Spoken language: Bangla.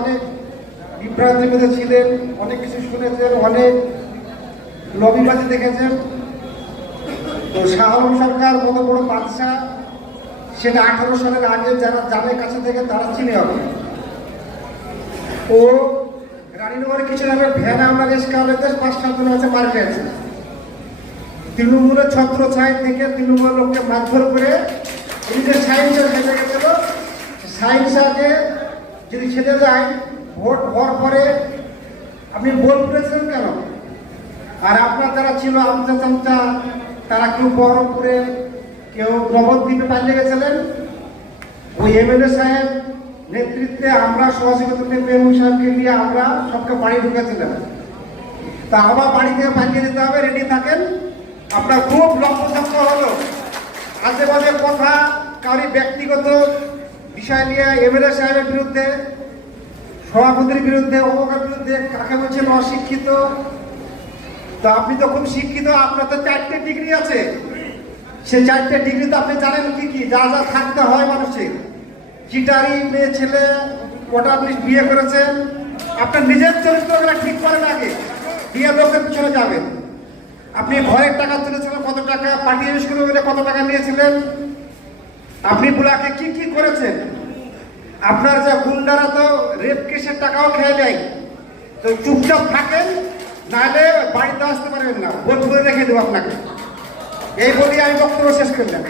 অনেক বিভ্রান্তির মধ্যে ছিলেন, অনেক কিছু শুনেছেন, অনেক লবিবাজি দেখেছেন। তো শাহ আলম সরকার কত বড় বাদশাহ সেটা 18 সালের আগে যারা জানে কাছে থেকে তারা চিনে হবে। ও রানীনগরে কিছু নামে ভ্যান আমরা দেশ কালের 5-7 জন আছে মার খেয়েছে। তৃণমূলের ছত্র ছায় থেকে তৃণমূলের লোককে মারধর করে নিজের সাইন্সের ভেসে গেছিল। সাইন্স আগে যদি ছেড়ে যায় ভোট হওয়ার পরে আপনি বল করেছিলেন কেন? আর আপনার যারা ছিল আমচা চামচা তারা কেউ বহরমপুরে কেউ নবদ্বীপে পালিয়ে গেছিলেন। ওই এমএলএ সাহেব নেতৃত্বে আমরা সহযোগিতা মেহবুব সাহেবকে নিয়ে আমরা সবকে বাড়ি ঢুকেছিলাম। তা আবার বাড়ি থেকে পালিয়ে দিতে হবে, রেডি থাকেন। আপনার খুব লক্ষ্য হলো আজে বাজে কথা, কারি ব্যক্তিগত বিষয় নিয়ে এমএলএ সাহেবের বিরুদ্ধে, সভাপতির বিরুদ্ধে, অমুকের বিরুদ্ধে, কাকে বলছেন অশিক্ষিত। তো আপনি তো খুব শিক্ষিত, আপনার তো 4টে ডিগ্রি আছে। সেই 4টে ডিগ্রি তো আপনি জানেন কি কি যা যা থাকতে হয় মানুষের। চিটারি মেয়ে ছেলে কটা আপনি বিয়ে করেছেন, আপনার নিজের চরিত্রগুলো ঠিক করেন আগে, বিয়ে লোকের পিছনে যাবেন। আপনি ঘরের টাকা তুলেছিলেন কত টাকা, পার্টি স্কুলে বলে কত টাকা নিয়েছিলেন, আপনি বুলাকে কি কি করেছেন। আপনার যা গুন্ডারা তো রেপ কেসের টাকাও খেয়ে দেয়। তো চুপচাপ থাকেন, নাহলে বাড়িতে আসতে পারবেন না, ভোট করে রেখে দেবো আপনাকে। এই বলি আমি বক্তব্য শেষ করলাম।